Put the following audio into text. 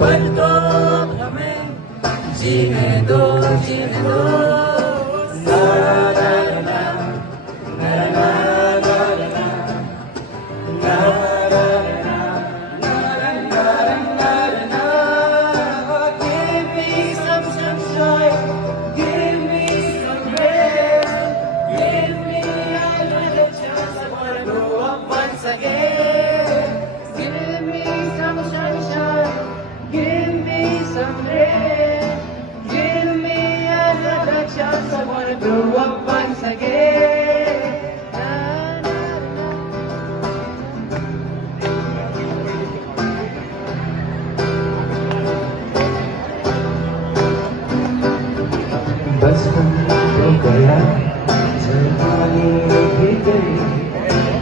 पल तो हमें जीने दो जीने दो ला ला ला ला ला ला ला ला ला ला ला give me some sunshine give me some rain give me another chance I wanna grow up once again